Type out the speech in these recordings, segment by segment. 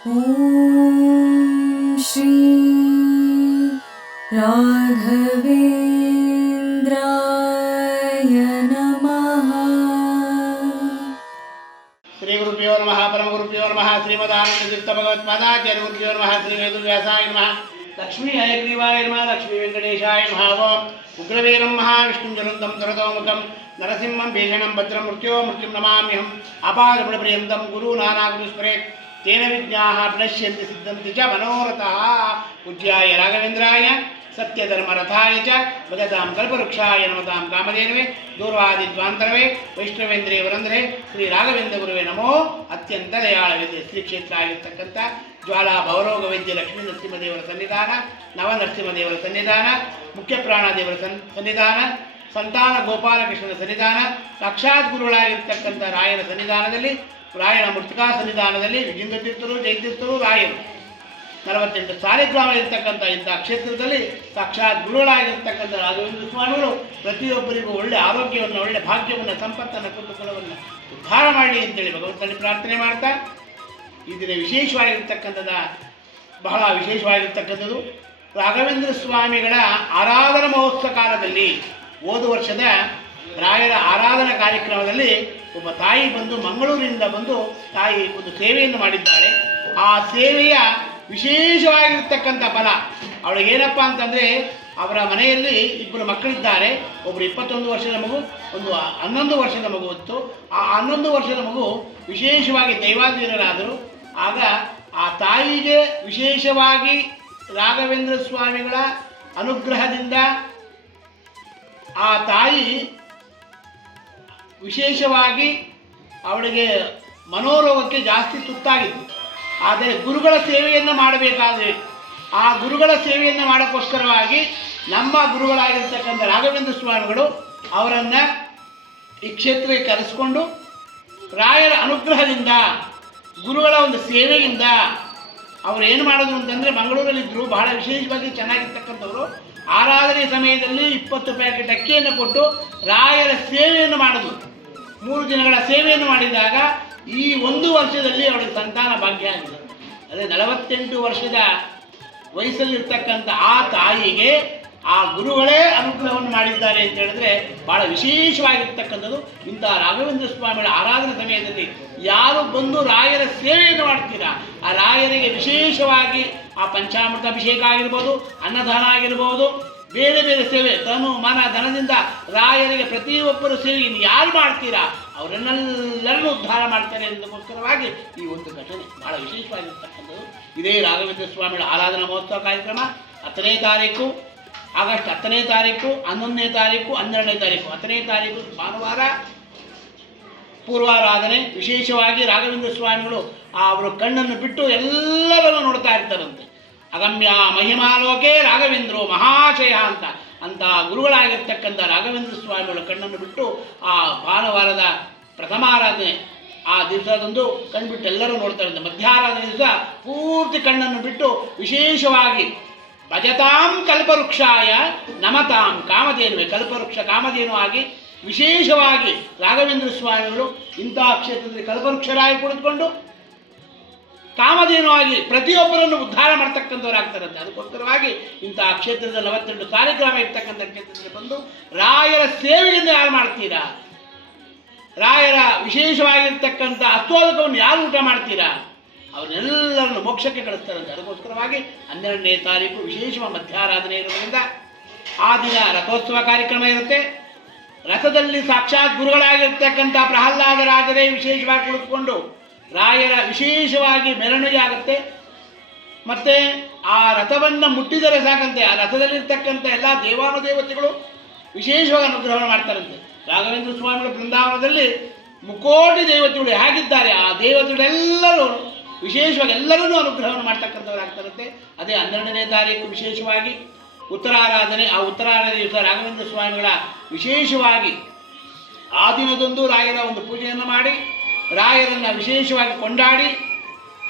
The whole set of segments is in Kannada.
श्री राघवेन्द्राय नमः। श्रीगुरुभ्यो नमः, परमगुरुभ्यो नमः श्रीमदानन्दचित्तभगवत्पादाचार्यगुरुभ्यो नमः, श्रीवेदुव्यासाय नमः लक्ष्मी हयग्रीवाय नमः, लक्ष्मीवेङ्कटेशाय नमः, ओम् उग्रवीरं महाविष्णुं जलन्दं दुरतोमुखं नरसिंहं भीषणं भद्रं मृत्यो मृत्युं नमाम्यहम् अपादगुणपर्यन्तं गुरुनानागुरुस्मरेत् ತೇನ ವಿಜ್ಞಾಃ ಪ್ರಣಶ್ಯಂತಿ ಸಿದ್ಧಂತಿ ಚ ಮನೋರಥಃ. ಪೂಜ್ಯಾಯ ರಾಘವೇಂದ್ರಾಯ, ಸತ್ಯಧರ್ಮರಥಾಯ ಚ ಭಜತಾಂ ಕಲ್ಪವೃಕ್ಷಾಯ ನಮತಾಂ ಕಾಮಧೇನವೇ, ದೂರ್ವಾದಿದ್ವಾಂತರವೇ ವೈಷ್ಣವೇಂದ್ರೇ ವರಂದ್ರೆ ಶ್ರೀ ರಾಘವೇಂದ್ರ ಗುರುವೇ ನಮೋ, ಅತ್ಯಂತ ದಯಾಳವಿದೆ. ಶ್ರೀ ಕ್ಷೇತ್ರ ಆಗಿರ್ತಕ್ಕಂಥ ಜ್ವಾಲಾ ಭವರೋಗ ವೈದ್ಯ ಲಕ್ಷ್ಮೀ ನರಸಿಂಹದೇವರ ಸನ್ನಿಧಾನ, ನವ ನರಸಿಂಹದೇವರ ಸನ್ನಿಧಾನ, ಮುಖ್ಯ ಪ್ರಾಣದೇವರ ಸನ್, ಸನ್ನಿಧಾನ, ಸಂತಾನ ಗೋಪಾಲಕೃಷ್ಣನ ಸನ್ನಿಧಾನ, ಸಾಕ್ಷಾತ್ ಗುರುಗಳಾಗಿರ್ತಕ್ಕಂಥ ರಾಯರ ಸನ್ನಿಧಾನದಲ್ಲಿ ರಾಯಣ ಮೃತಿಕಾ ಸನ್ನಿಧಾನದಲ್ಲಿ ವಿಜೇಂದ್ರ ತೀರ್ಥರು ಜಯತೀರ್ಥರು, ರಾಯರು. ನಲವತ್ತೆಂಟು ಸಾಲಿಗ್ರಾಮ ಇರ್ತಕ್ಕಂಥ ಇಂಥ ಕ್ಷೇತ್ರದಲ್ಲಿ ಸಾಕ್ಷಾತ್ ಗುರುಗಳಾಗಿರ್ತಕ್ಕಂಥ ರಾಘವೇಂದ್ರ ಸ್ವಾಮಿಗಳು ಪ್ರತಿಯೊಬ್ಬರಿಗೂ ಒಳ್ಳೆ ಆರೋಗ್ಯವನ್ನು, ಒಳ್ಳೆ ಭಾಗ್ಯವನ್ನು, ಸಂಪತ್ತನ್ನು ಕುಟುಂಬವನ್ನು ಉದ್ಧಾರ ಮಾಡಲಿ ಅಂತೇಳಿ ಭಗವಂತನಲ್ಲಿ ಪ್ರಾರ್ಥನೆ ಮಾಡ್ತಾ, ಈ ದಿನ ವಿಶೇಷವಾಗಿರ್ತಕ್ಕಂಥದ, ಬಹಳ ವಿಶೇಷವಾಗಿರ್ತಕ್ಕಂಥದ್ದು ರಾಘವೇಂದ್ರ ಸ್ವಾಮಿಗಳ ಆರಾಧನಾ ಮಹೋತ್ಸವ ಕಾಲದಲ್ಲಿ ಹೋದ ವರ್ಷದ ರಾಯರ ಆರಾಧನಾ ಕಾರ್ಯಕ್ರಮದಲ್ಲಿ ಒಬ್ಬ ತಾಯಿ ಬಂದು ಮಂಗಳೂರಿನಿಂದ ಬಂದು ತಾಯಿ ಒಂದು ಸೇವೆಯನ್ನು ಮಾಡಿದ್ದಾಳೆ. ಆ ಸೇವೆಯ ವಿಶೇಷವಾಗಿರ್ತಕ್ಕಂಥ ಫಲ. ಅವಳಿಗೇನಪ್ಪ ಅಂತಂದರೆ ಅವರ ಮನೆಯಲ್ಲಿ ಇಬ್ಬರು ಮಕ್ಕಳಿದ್ದಾರೆ. ಒಬ್ಬರು ಇಪ್ಪತ್ತೊಂದು ವರ್ಷದ ಮಗು, ಒಂದು ಹನ್ನೊಂದು ವರ್ಷದ ಮಗು ಇತ್ತು. ಆ ಹನ್ನೊಂದು ವರ್ಷದ ಮಗು ವಿಶೇಷವಾಗಿ ದೈವಾಧೀನರಾದರು. ಆಗ ಆ ತಾಯಿಗೆ ವಿಶೇಷವಾಗಿ ರಾಘವೇಂದ್ರ ಸ್ವಾಮಿಗಳ ಅನುಗ್ರಹದಿಂದ ಆ ತಾಯಿ ವಿಶೇಷವಾಗಿ ಅವಳಿಗೆ ಮನೋರೋಗಕ್ಕೆ ಜಾಸ್ತಿ ತುತ್ತಾಗಿತ್ತು ಆದರೆ ಗುರುಗಳ ಸೇವೆಯನ್ನು ಮಾಡಬೇಕಾದರೆ ಆ ಗುರುಗಳ ಸೇವೆಯನ್ನು ಮಾಡೋಕ್ಕೋಸ್ಕರವಾಗಿ ನಮ್ಮ ಗುರುಗಳಾಗಿರ್ತಕ್ಕಂಥ ರಾಘವೇಂದ್ರ ಸ್ವಾಮಿಗಳು ಅವರನ್ನು ಈ ಕ್ಷೇತ್ರಕ್ಕೆ ಕರೆಸಿಕೊಂಡು ರಾಯರ ಅನುಗ್ರಹದಿಂದ, ಗುರುಗಳ ಒಂದು ಸೇವೆಯಿಂದ ಅವರು ಏನು ಮಾಡೋದು ಅಂತಂದರೆ ಮಂಗಳೂರಲ್ಲಿದ್ದರು ಬಹಳ ವಿಶೇಷವಾಗಿ ಚೆನ್ನಾಗಿರ್ತಕ್ಕಂಥವರು, ಆರಾಧನೆ ಸಮಯದಲ್ಲಿ ಇಪ್ಪತ್ತು ಪ್ಯಾಕೆಟ್ ಅಕ್ಕಿಯನ್ನು ಕೊಟ್ಟು ರಾಯರ ಸೇವೆಯನ್ನು ಮಾಡಿದ್ರು ಮೂರು ದಿನಗಳ ಸೇವೆಯನ್ನು ಮಾಡಿದಾಗ ಈ ಒಂದು ವರ್ಷದಲ್ಲಿ ಅವಳಿಗೆ ಸಂತಾನ ಭಾಗ್ಯ ಆಗಿದೆ. ಅದೇ ನಲವತ್ತೆಂಟು ವರ್ಷದ ವಯಸ್ಸಲ್ಲಿರ್ತಕ್ಕಂಥ ಆ ತಾಯಿಗೆ ಆ ಗುರುಗಳೇ ಅನುಗ್ರಹವನ್ನು ಮಾಡಿದ್ದಾರೆ ಅಂತ ಹೇಳಿದ್ರೆ ಬಹಳ ವಿಶೇಷವಾಗಿರ್ತಕ್ಕಂಥದ್ದು. ಇಂಥ ರಾಘವೇಂದ್ರ ಸ್ವಾಮಿಗಳ ಆರಾಧನೆ ಸಮಯದಲ್ಲಿ ಯಾರು ಬಂದು ರಾಯರ ಸೇವೆಯನ್ನು ಮಾಡ್ತೀರಾ, ಆ ರಾಯರಿಗೆ ವಿಶೇಷವಾಗಿ ಆ ಪಂಚಾಮೃತ ಅಭಿಷೇಕ ಆಗಿರ್ಬೋದು, ಅನ್ನದಾನ ಆಗಿರ್ಬೋದು ಬೇರೆ ಬೇರೆ ಸೇವೆ, ತನು ಮನ ಧನದಿಂದ ರಾಯರಿಗೆ ಪ್ರತಿಯೊಬ್ಬರು ಇನ್ನು ಯಾರು ಮಾಡ್ತೀರಾ? ಅವರನ್ನೆಲ್ಲರನ್ನೂ ಉದ್ಧಾರ ಮಾಡ್ತಾರೆ ಎಂದಕ್ಕೋಸ್ಕರವಾಗಿ ಈ ಒಂದು ಘಟನೆ ಬಹಳ ವಿಶೇಷವಾಗಿರ್ತಕ್ಕಂಥದ್ದು. ಇದೇ ರಾಘವೇಂದ್ರ ಸ್ವಾಮಿಗಳ ಆರಾಧನಾ ಮಹೋತ್ಸವ ಕಾರ್ಯಕ್ರಮ. ಹತ್ತನೇ ತಾರೀಕು, ಆಗಸ್ಟ್ ಹತ್ತನೇ ತಾರೀಕು, ಹನ್ನೊಂದನೇ ತಾರೀಕು, ಹನ್ನೆರಡನೇ ತಾರೀಕು. ಹತ್ತನೇ ತಾರೀಕು ಭಾನುವಾರ ಪೂರ್ವಾರಾಧನೆ. ವಿಶೇಷವಾಗಿ ರಾಘವೇಂದ್ರ ಸ್ವಾಮಿಗಳು ಅವರ ಕಣ್ಣನ್ನು ಬಿಟ್ಟು ಎಲ್ಲರನ್ನು ನೋಡ್ತಾ ಇರ್ತಾರಂತೆ. ಅಗಮ್ಯ ಮಹಿಮಾಲೋಕೆ ರಾಘವೇಂದ್ರೋ ಮಹಾಶಯ ಅಂತ. ಅಂತ ಗುರುಗಳಾಗಿರ್ತಕ್ಕಂಥ ರಾಘವೇಂದ್ರ ಸ್ವಾಮಿಗಳ ಕಣ್ಣನ್ನು ಬಿಟ್ಟು ಆ ಭಾನುವಾರದ ಪ್ರಥಮಾರಾಧನೆ ಆ ದಿವಸದಂದು ಕಣ್ಬಿಟ್ಟು ಎಲ್ಲರೂ ನೋಡ್ತಾರಂತೆ ಮಧ್ಯಾರಾಧನೆ ದಿವಸ ಪೂರ್ತಿ ಕಣ್ಣನ್ನು ಬಿಟ್ಟು ವಿಶೇಷವಾಗಿ ಭಜತಾಂ ಕಲ್ಪವೃಕ್ಷಾಯ ನಮತಾಂ ಕಾಮಧೇನುವೆ. ಕಲ್ಪವೃಕ್ಷ ಕಾಮಧೇನು ಆಗಿ ವಿಶೇಷವಾಗಿ ರಾಘವೇಂದ್ರ ಸ್ವಾಮಿಗಳು ಇಂತಹ ಕ್ಷೇತ್ರದಲ್ಲಿ ಕಲ್ಪವೃಕ್ಷರಾಗಿ ಕುಳಿತುಕೊಂಡು ಕಾಮಧೇನುವಾಗಿ ಪ್ರತಿಯೊಬ್ಬರನ್ನು ಉದ್ಧಾರ ಮಾಡ್ತಕ್ಕಂಥವ್ರಾಗ್ತಾರಂತೆ. ಅದಕ್ಕೋಸ್ಕರವಾಗಿ ಇಂತಹ ಕ್ಷೇತ್ರದ ನಲವತ್ತೆಂಟು ಕಾರ್ಯಕ್ರಮ ಇರ್ತಕ್ಕಂಥ ಕ್ಷೇತ್ರದಲ್ಲಿ ಬಂದು ರಾಯರ ಸೇವೆಯನ್ನು ಯಾರು ಮಾಡ್ತೀರಾ? ರಾಯರ ವಿಶೇಷವಾಗಿರ್ತಕ್ಕಂಥ ಅಸ್ತೋಲಕವನ್ನು ಯಾರು ಊಟ ಮಾಡ್ತೀರಾ? ಅವನ್ನೆಲ್ಲರನ್ನು ಮೋಕ್ಷಕ್ಕೆ ಕಳಿಸ್ತಾರಂತೆ. ಅದಕ್ಕೋಸ್ಕರವಾಗಿ ಹನ್ನೆರಡನೇ ತಾರೀಕು ವಿಶೇಷ ಮಧ್ಯಾರಾಧನೆ ಇರೋದ್ರಿಂದ ಆ ದಿನ ರಥೋತ್ಸವ ಕಾರ್ಯಕ್ರಮ ಇರುತ್ತೆ. ರಥದಲ್ಲಿ ಸಾಕ್ಷಾತ್ ಗುರುಗಳಾಗಿರ್ತಕ್ಕಂಥ ಪ್ರಹ್ಲಾದರಾದರೆ ವಿಶೇಷವಾಗಿ ಕುಳಿತುಕೊಂಡು ರಾಯರ ವಿಶೇಷವಾಗಿ ಮೆರವಣಿಗೆ ಆಗುತ್ತೆ ಮತ್ತೆ ಆ ರಥವನ್ನು ಮುಟ್ಟಿದರೆ ಸಾಕಂತೆ. ಆ ರಥದಲ್ಲಿರ್ತಕ್ಕಂಥ ಎಲ್ಲ ದೇವಾನುದೇವತೆಗಳು ವಿಶೇಷವಾಗಿ ಅನುಗ್ರಹವನ್ನು ಮಾಡ್ತಾರಂತೆ. ರಾಘವೇಂದ್ರ ಸ್ವಾಮಿಗಳ ಬೃಂದಾವನದಲ್ಲಿ ಮುಕೋಟಿ ದೇವತೆಗಳು ಹೇಗಿದ್ದಾರೆ, ಆ ದೇವತೆಗಳೆಲ್ಲರೂ ವಿಶೇಷವಾಗಿ ಎಲ್ಲರನ್ನೂ ಅನುಗ್ರಹವನ್ನು ಮಾಡ್ತಕ್ಕಂಥವ್ರಾಗ್ತಾರಂತೆ. ಅದೇ ಹನ್ನೆರಡನೇ ತಾರೀಕು ವಿಶೇಷವಾಗಿ ಉತ್ತರಾರಾಧನೆ, ಆ ಉತ್ತರಾರಾಧನೆ ದಿವಸ ರಾಘವೇಂದ್ರ ಸ್ವಾಮಿಗಳ ವಿಶೇಷವಾಗಿ ಆ ದಿನದಂದು ರಾಯರ ಒಂದು ಪೂಜೆಯನ್ನು ಮಾಡಿ ರಾಯರನ್ನು ವಿಶೇಷವಾಗಿ ಕೊಂಡಾಡಿ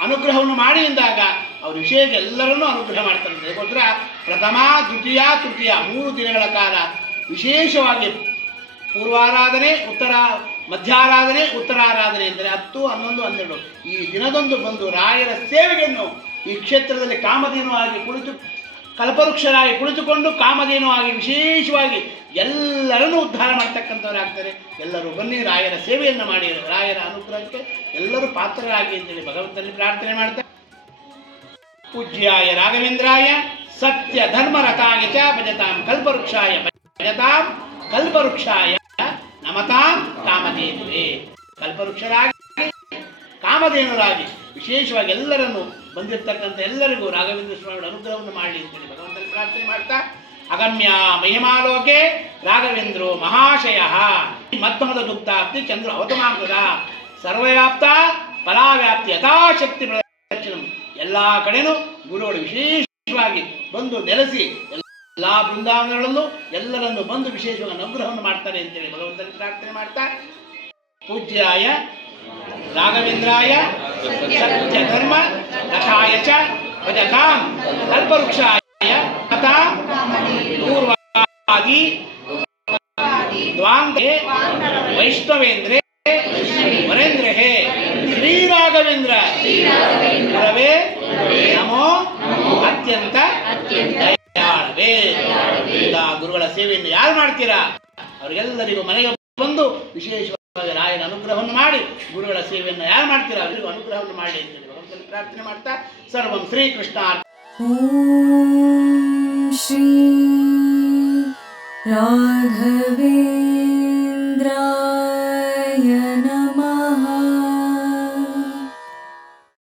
ಅನುಗ್ರಹವನ್ನು ಮಾಡಿ ಎಂದಾಗ ಅವರು ವಿಶೇಷ ಎಲ್ಲರನ್ನೂ ಅನುಗ್ರಹ ಮಾಡ್ತಾರೆ ಅದಕ್ಕೋಸ್ಕರ ಪ್ರಥಮ, ದ್ವಿತೀಯ, ತೃತೀಯ ಮೂರು ದಿನಗಳ ಕಾಲ ವಿಶೇಷವಾಗಿ ಪೂರ್ವಾರಾಧನೆ, ಉತ್ತರ, ಮಧ್ಯಾರಾಧನೆ, ಉತ್ತರಾರಾಧನೆ ಎಂದರೆ ಹತ್ತು, ಹನ್ನೊಂದು, ಹನ್ನೆರಡು. ಈ ದಿನದೊಂದು ಬಂದು ರಾಯರ ಸೇವೆಯನ್ನು ಈ ಕ್ಷೇತ್ರದಲ್ಲಿ ಕಾಮಧೇನು ಆಗಿ ಕುಳಿತು, ಕಲ್ಪವೃಕ್ಷರಾಗಿ ಕುಳಿತುಕೊಂಡು ಕಾಮಧೇನು ಆಗಿ ವಿಶೇಷವಾಗಿ ಎಲ್ಲರನ್ನೂ ಉದ್ಧಾರ ಮಾಡ್ತಕ್ಕಂಥವರಾಗ್ತಾರೆ ಎಲ್ಲರೂ ಬನ್ನಿ, ರಾಯರ ಸೇವೆಯನ್ನು ಮಾಡಿ, ರಾಯರ ಅನುಗ್ರಹಕ್ಕೆ ಎಲ್ಲರೂ ಪಾತ್ರರಾಗಿ ಅಂತೇಳಿ ಭಗವಂತನಲ್ಲಿ ಪ್ರಾರ್ಥನೆ ಮಾಡ್ತಾರೆ. ಪೂಜ್ಯಾಯ ರಾಘವೇಂದ್ರಾಯ ಸತ್ಯ ಧರ್ಮ ರಥಾಯ ಚ ಭಜತಾಂ ಕಲ್ಪವೃಕ್ಷಾಯ ಭಜತಾಂ ಕಲ್ಪವೃಕ್ಷಾಯ ನಮತಾಂ ಕಾಮಧೇನುವೆ. ಕಲ್ಪವೃಕ್ಷರಾಗಿ, ಕಾಮಧೇನುರಾಗಿ ವಿಶೇಷವಾಗಿ ಎಲ್ಲರನ್ನು ಬಂದಿರತಕ್ಕಂಥ ಎಲ್ಲರಿಗೂ ರಾಘವೇಂದ್ರ ಸ್ವಾಮಿಗಳ ಅನುಗ್ರಹವನ್ನು ಮಾಡಲಿ ಅಂತೇಳಿ ಭಗವಂತನ ಪ್ರಾರ್ಥನೆ ಮಾಡ್ತಾ ಅಗಮ್ಯ ಮಹಿಮಾಲೋಕೆ ರಾಘವೇಂದ್ರು ಮಹಾಶಯ. ಮತ್ತಮದ ದುಕ್ತಾಪ್ತಿ ಚಂದ್ರ ಅವತಮಾಂಗದ ಸರ್ವವ್ಯಾಪ್ತ ಫಲಾವ್ಯಾಪ್ತಿ ಯಥಾಶಕ್ತಿ ಪ್ರದಕ್ಷಿಣಂ ಎಲ್ಲ ಕಡೆನೂ ಗುರುಗಳು ವಿಶೇಷವಾಗಿ ಬಂದು ನೆಲೆಸಿ ಎಲ್ಲ ಬೃಂದಾವನಗಳಲ್ಲೂ ಎಲ್ಲರನ್ನು ಬಂದು ವಿಶೇಷವಾಗಿ ಅನುಗ್ರಹವನ್ನು ಮಾಡ್ತಾರೆ ಅಂತೇಳಿ ಭಗವಂತನ ಪ್ರಾರ್ಥನೆ ಮಾಡ್ತಾ, ಪೂಜ್ಯಾಯ ರಾಘವೇಂದ್ರಾಯ ಸತ್ಯ ಧರ್ಮ ರಥಾಯ ಚ ಭಜತಾಂ. ಅಲ್ಪವೃಕ್ಷಾಯ ತಥಾಂ ಪೂರ್ವಾದಿ ದ್ವಾಂತೆ ವೈಷ್ಣವೇಂದ್ರೇ ವರೇಂದ್ರ ಹೇ ಶ್ರೀರಾಘವೇಂದ್ರ ಗುರವೇ ನಮೋ ಅತ್ಯಂತ ಗುರುಗಳ ಸೇವೆಯನ್ನು ಯಾರು ಮಾಡ್ತೀರಾ? ಅವರಿಗೆಲ್ಲರಿಗೂ ಮನೆಗೆ ಬಂದು ವಿಶೇಷವಾಗಿ ರಾಯನ ಅನುಗ್ರಹವನ್ನು ಮಾಡಿ ಗುರುಗಳ ಸೇವೆಯನ್ನು ಯಾರು ಮಾಡ್ತೀರಾ? ಅವರಿಗೂ ಅನುಗ್ರಹವನ್ನು ಮಾಡಿ ಅಂತೇಳಿ ಭಗವಂತನ ಪ್ರಾರ್ಥನೆ ಮಾಡ್ತಾ ಸರ್ವಂ ಶ್ರೀಕೃಷ್ಣ ॐ राघवेन्द्रा